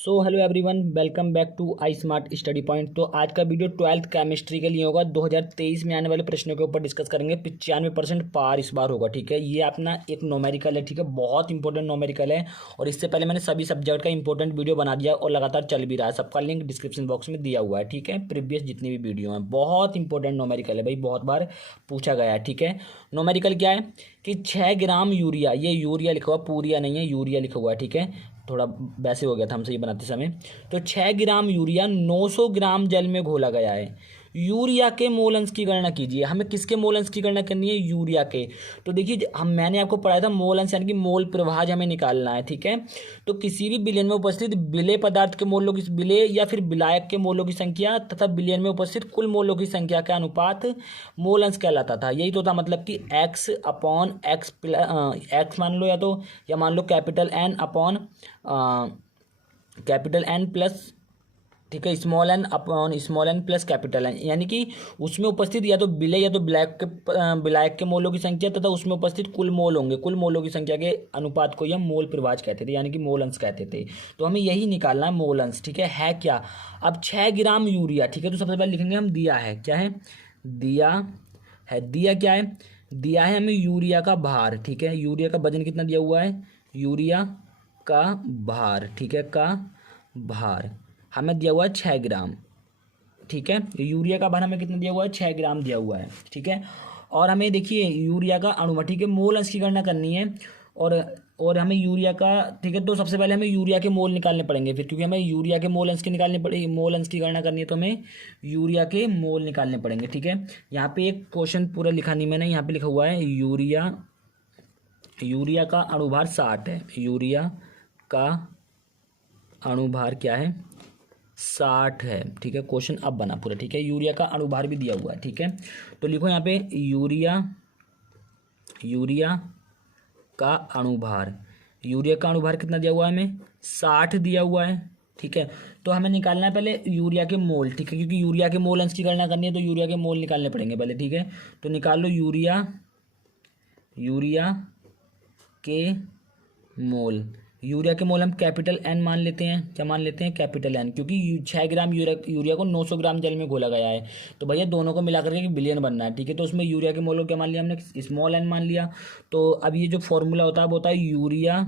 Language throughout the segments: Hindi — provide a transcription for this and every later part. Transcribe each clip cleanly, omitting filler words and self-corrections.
Hello everyone, welcome back to I smart study point. तो आज का वीडियो 12th केमिस्ट्री के लिए होगा। 2023 में आने वाले प्रश्नों के ऊपर डिस्कस करेंगे। 95% पार इस बार होगा, ठीक है। ये अपना एक नोमेरिकल है, ठीक है, बहुत इंपॉर्टेंट नोमेरिकल है। और इससे पहले मैंने सभी सब्जेक्ट का इंपॉर्टेंट वीडियो बना दिया और लगातार चल भी रहा है। सबका लिंक डिस्क्रिप्शन बॉक्स में दिया हुआ है, ठीक है। प्रीवियस जितनी भी वीडियो हैं, बहुत इंपॉर्टेंट नोमेरिकल है भाई, बहुत बार पूछा गया है, ठीक है। नोमेरिकल क्या है कि 6 ग्राम यूरिया, ये यूरिया लिखा हुआ, पूरिया नहीं है, यूरिया लिखा हुआ है, ठीक है। थोड़ा वैसे हो गया था हमसे ये बनाते समय। तो 6 ग्राम यूरिया 900 ग्राम जल में घोला गया है। यूरिया के मोल अंश की गणना कीजिए। हमें किसके मोल अंश की गणना करनी है? यूरिया के। तो देखिए, मैंने आपको पढ़ाया था मोल अंश यानी कि मोल प्रभाज हमें निकालना है, ठीक है। तो किसी भी विलयन में उपस्थित विलेय पदार्थ के मोलों की, विलेय या फिर विलायक के मोलों की संख्या तथा विलयन में उपस्थित कुल मोलों की संख्या का अनुपात मोल अंश कहलाता था। यही तो था, मतलब कि एक्स अपॉन एक्स एक्स मान लो, या मान लो capital N upon capital N plus, ठीक है, small n upon small n plus capital N, यानी कि उसमें उपस्थित या तो विलेय या तो विलायक के मोलों की संख्या तथा उसमें उपस्थित कुल मोल होंगे। कुल मोलों की संख्या के अनुपात को हम मोल प्रभाज कहते थे, यानी कि मोल अंश कहते थे। तो हमें यही निकालना है, मोल अंश, ठीक है क्या। अब 6 ग्राम यूरिया, ठीक है, तो सबसे पहले लिखेंगे हम दिया है, क्या है, दिया है। दिया क्या है? दिया है हमें यूरिया का भार, ठीक है। यूरिया का वजन कितना दिया हुआ है? यूरिया का भार, ठीक है, का भार हमें दिया हुआ है 6 ग्राम, ठीक है। यूरिया का भार हमें कितना दिया हुआ है? 6 ग्राम दिया हुआ है, ठीक है। और हमें देखिए यूरिया का अणु, ठीक है, मोल अंश की गणना करनी है। और हमें यूरिया का, ठीक है, तो सबसे पहले हमें यूरिया के मोल निकालने पड़ेंगे फिर, क्योंकि हमें यूरिया के मोल अंश के निकालने पड़ेंगे, मोल अंश की गणना करनी है तो हमें यूरिया के मोल निकालने पड़ेंगे, ठीक है। यहाँ पे एक क्वेश्चन पूरा लिखा नहीं मैंने, यहाँ पे लिखा हुआ है यूरिया का अणुभार 60 है। यूरिया का अणुभार क्या है? 60 है, ठीक है। क्वेश्चन अब बना पूरा, ठीक है। यूरिया का अणुभार भी दिया हुआ है, ठीक है। तो लिखो यहाँ पे यूरिया का अणुभार। यूरिया का अणुभार कितना दिया हुआ है हमें? 60 दिया हुआ है, ठीक है। तो हमें निकालना है पहले यूरिया के मोल, ठीक है, क्योंकि यूरिया के मोल अंश की गणना करनी है तो यूरिया के मोल निकालने पड़ेंगे पहले, ठीक है। तो निकाल लो यूरिया के मोल। यूरिया के मोल हम कैपिटल एन मान लेते हैं। क्या मान लेते हैं? कैपिटल एन, क्योंकि 6 ग्राम यूरिया को 900 ग्राम जल में घोला गया है। तो भैया दोनों को मिला करके बिलियन बनना है, ठीक है। तो उसमें यूरिया के मोल को क्या मान लिया हमने? स्मॉल एन मान लिया। तो अब ये जो फॉर्मूला होता है वो होता है यूरिया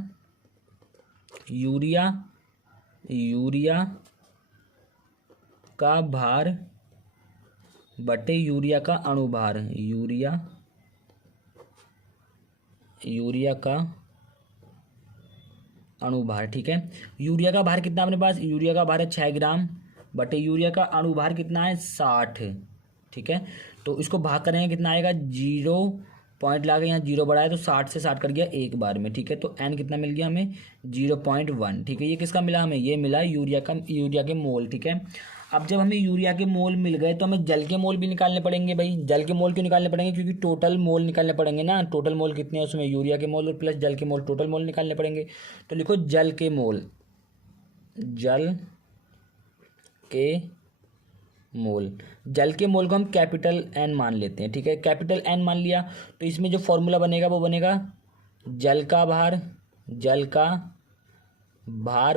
का भार बटे यूरिया का अणुभार। यूरिया का अणुभार, ठीक है। यूरिया का भार कितना अपने पास? यूरिया का भार है 6 ग्राम बटे यूरिया का अणुभार कितना है? 60, ठीक है। तो इसको भाग करेंगे कितना आएगा? 0 पॉइंट ला के यहाँ 0 बढ़ाया तो 60 से 60 कर गया एक बार में, ठीक है। तो एन कितना मिल गया हमें? 0.1, ठीक है। ये किसका मिला हमें? ये मिला यूरिया के मोल, ठीक है। अब जब हमें यूरिया के मोल मिल गए तो हमें जल के मोल भी निकालने पड़ेंगे भाई। जल के मोल क्यों निकालने पड़ेंगे? क्योंकि टोटल मोल निकालने पड़ेंगे ना। टोटल मोल कितने हैं उसमें? यूरिया के मोल और प्लस जल के मोल, टोटल मोल निकालने पड़ेंगे। तो लिखो जल के मोल जल के मोल को हम कैपिटल एन मान लेते हैं, ठीक है। कैपिटल एन मान लिया तो इसमें जो फॉर्मूला बनेगा वो बनेगा जल का भार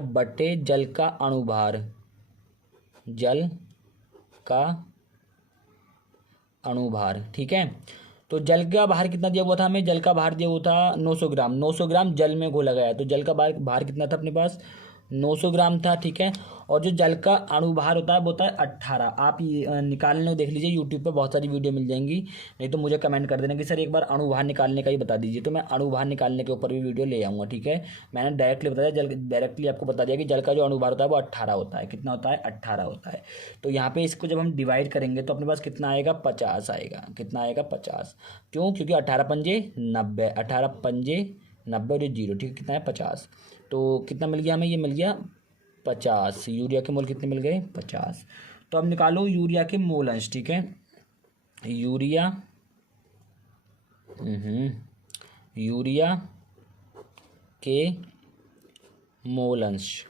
बटे जल का अणुभार। जल का अणुभार, ठीक है। तो जल का भार कितना दिया हुआ था हमें? जल का भार दिया हुआ था 900 ग्राम। 900 ग्राम जल में घोला गया है, तो जल का भार कितना था अपने पास? 900 ग्राम था, ठीक है। और जो जल का अणुभार होता है वो होता है 18। आप ये निकालने को देख लीजिए, यूट्यूब पे बहुत सारी वीडियो मिल जाएंगी। नहीं तो मुझे कमेंट कर देना कि सर एक बार अणुभार निकालने का ही बता दीजिए, तो मैं अणुभार निकालने के ऊपर भी वीडियो ले आऊँगा, ठीक है। मैंने डायरेक्टली आपको बता दिया कि जल का जो अणुभार होता है वो 18 होता है। कितना होता है? 18 होता है। तो यहाँ पे इसको जब हम डिवाइड करेंगे तो अपने पास कितना आएगा? 50 आएगा। कितना आएगा? 50। क्यों? क्योंकि 18 पंजे 90, 18 पंजे 90 और ये 0, ठीक है। कितना है? 50। तो कितना मिल गया हमें? ये मिल गया 50। यूरिया के मोल कितने मिल गए? 50। तो अब निकालो यूरिया के मोल अंश, ठीक है। यूरिया के मोल अंश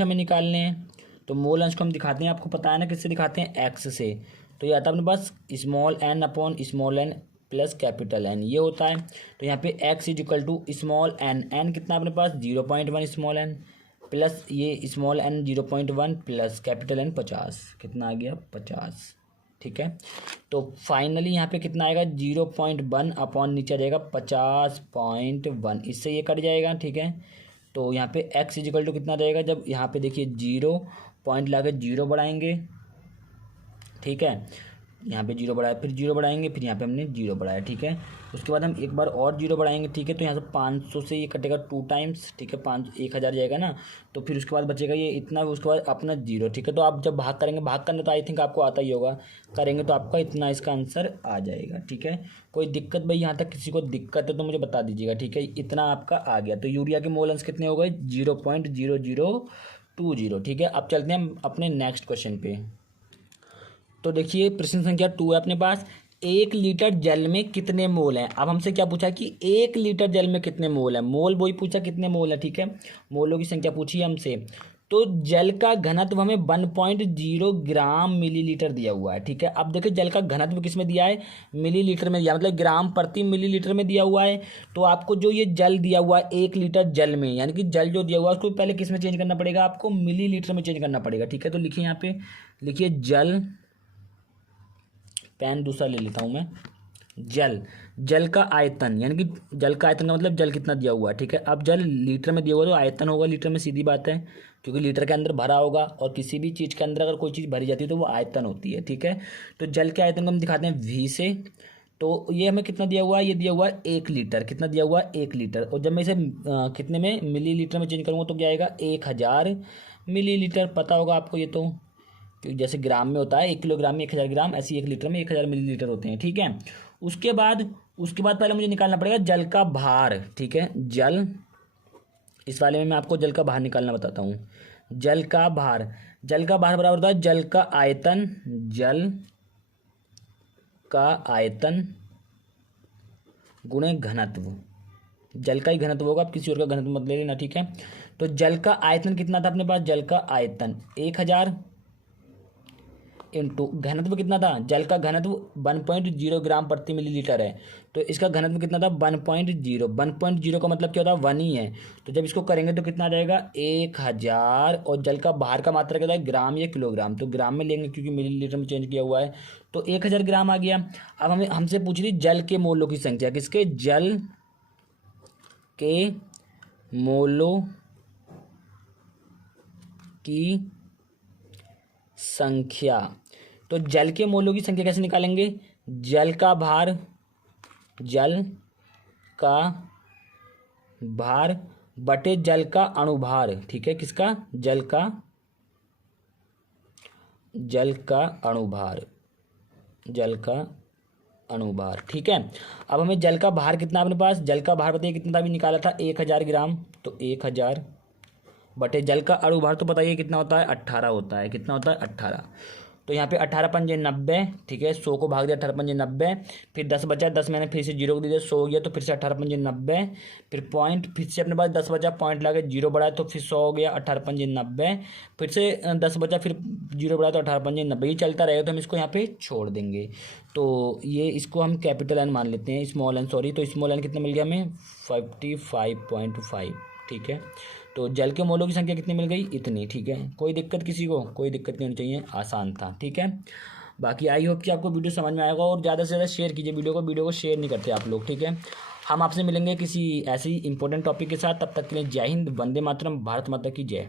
हमें निकालने हैं। तो मोल अंश को हम दिखाते हैं, आपको पता है ना किससे दिखाते हैं? एक्स से। तो ये आता है अपने पास small n upon small n plus capital N, ये होता है। तो यहाँ पे x is equal to small n, n कितना अपने पास? 0.1 स्मॉल एन प्लस ये small n 0.1 plus capital N 50, कितना आ गया 50, ठीक है। तो फाइनली यहाँ पे कितना आएगा 0.1 अपॉन नीचे आ जाएगा 50.1, इससे ये कट जाएगा, ठीक है। तो यहाँ पे x इजिकल टू कितना रहेगा, जब यहाँ पे देखिए 0 पॉइंट ला के 0 बढ़ाएंगे, ठीक है, यहाँ पे 0 बढ़ाया, फिर 0 बढ़ाएंगे, फिर यहाँ पे हमने 0 बढ़ाया, ठीक है। उसके बाद हम एक बार और 0 बढ़ाएंगे, ठीक है। तो यहाँ से 500 से ये कटेगा 2 टाइम्स, ठीक है, 1000 जाएगा ना। तो फिर उसके बाद बचेगा ये इतना, उसके बाद अपना 0, ठीक है। तो आप जब भाग करेंगे, भाग करने तो आई थिंक आपको आता ही होगा, करेंगे तो आपका इतना इसका आंसर आ जाएगा, ठीक है। कोई दिक्कत भाई, यहाँ तक किसी को दिक्कत है तो मुझे बता दीजिएगा, ठीक है। इतना आपका आ गया। तो यूरिया के मोल अंश कितने हो गए 0.0020, ठीक है। अब चलते हैं हम अपने नेक्स्ट क्वेश्चन पे। तो देखिए प्रश्न संख्या 2 है अपने पास, 1 लीटर जल में कितने मोल हैं। अब हमसे क्या पूछा कि 1 लीटर जल में कितने मोल है, मोल वही पूछा कितने मोल है, ठीक है। मोलों की संख्या पूछी है हमसे। तो जल का घनत्व हमें 1.0 ग्राम मिलीलीटर दिया हुआ है, ठीक है। अब देखिए जल का घनत्व किस में दिया है, मिलीलीटर में दिया, मतलब ग्राम प्रति मिलीलीटर में दिया हुआ है। तो आपको जो ये जल दिया हुआ है 1 लीटर जल में, यानी कि जल जो दिया हुआ है उसको पहले किस में चेंज करना पड़ेगा, आपको मिलीलीटर में चेंज करना पड़ेगा, ठीक है। तो लिखिए यहाँ पे, लिखिए जल, पेन दूसरा ले लेता हूँ मैं, जल का आयतन, यानी कि जल का आयतन का मतलब जल कितना दिया हुआ है, ठीक है। अब जल लीटर में दिया हुआ तो आयतन होगा लीटर में, सीधी बात है, क्योंकि लीटर के अंदर भरा होगा, और किसी भी चीज़ के अंदर अगर कोई चीज़ भरी जाती है तो वो आयतन होती है, ठीक है। तो जल के आयतन को हम दिखाते हैं V से। तो ये हमें कितना दिया हुआ है, ये दिया हुआ है 1 लीटर, कितना दिया हुआ है 1 लीटर। और जब मैं इसे कितने में मिलीलीटर में चेंज करूँगा तो क्या आएगा 1000 मिलीलीटर, पता होगा आपको ये तो, क्योंकि जैसे ग्राम में होता है 1 किलोग्राम में 1000 ग्राम, ऐसे 1 लीटर में 1000 मिलीलीटर होते हैं, ठीक है। उसके बाद पहले मुझे निकालना पड़ेगा जल का भार, ठीक है। जल, इस वाले में मैं आपको जल का भार निकालना बताता हूँ। जल का भार बराबर होता है जल का आयतन, जल का आयतन गुणे घनत्व। जल का ही घनत्व होगा, आप किसी और का घनत्व मत ले लेना, ठीक है। तो जल का आयतन कितना था अपने पास, जल का आयतन 1000 इंटू घनत्व कितना था, जल का घनत्व 1.0 ग्राम प्रति मिलीलीटर है। तो इसका घनत्व कितना था 1.0 का मतलब क्या होता है 1 ही है। तो जब इसको करेंगे तो कितना आ जाएगा 1000, और जल का बाहर का मात्रा क्या होता है ग्राम या किलोग्राम, तो ग्राम में लेंगे क्योंकि मिलीलीटर में चेंज किया हुआ है। तो 1000 ग्राम आ गया। अब हमें हमसे पूछ रही जल के मोलों की संख्या, किसके, जल के मोलों की संख्या। तो जल के मोलों की संख्या कैसे निकालेंगे, जल का भार बटे जल का अणुभार, ठीक है। किसका, जल का अणुभार, ठीक है। अब हमें जल का भार कितना अपने पास, जल का भार बताइए कितना अभी निकाला था 1000 ग्राम, तो 1000 बटे जल का अणुभार तो बताइए कितना होता है 18 होता है, कितना होता है 18। तो यहाँ पे 18 पंजे 90, ठीक है। 100 को भाग दिया 18 पंजे 90, फिर 10 बचा, 10 मैंने फिर से 0 को दे दिया, 100 हो गया। तो फिर से 18 पंजे 90, फिर पॉइंट, फिर से अपने पास 10 बचा, पॉइंट लगा 0 बढ़ाया तो फिर 100 हो गया, 18 पंजे 90, फिर से 10 बचा, फिर 0 बढ़ाया तो 18 पंजे 90, ये चलता रहेगा। तो हम इसको यहाँ पे छोड़ देंगे। तो ये इसको हम कैपिटल N मान लेते हैं, स्मॉल n सॉरी। तो स्मॉल n कितना मिल गया हमें 55.5, ठीक है। तो जल के मोलों की संख्या कितनी मिल गई, इतनी, ठीक है। कोई दिक्कत किसी को, कोई दिक्कत नहीं होनी चाहिए, आसान था, ठीक है। बाकी आई होप कि आपको वीडियो समझ में आएगा, और ज़्यादा से ज़्यादा शेयर कीजिए वीडियो को शेयर नहीं करते आप लोग, ठीक है। हम आपसे मिलेंगे किसी ऐसी इंपॉर्टेंट टॉपिक के साथ, तब तक के लिए जय हिंद, वंदे मातरम, भारत माता की जय।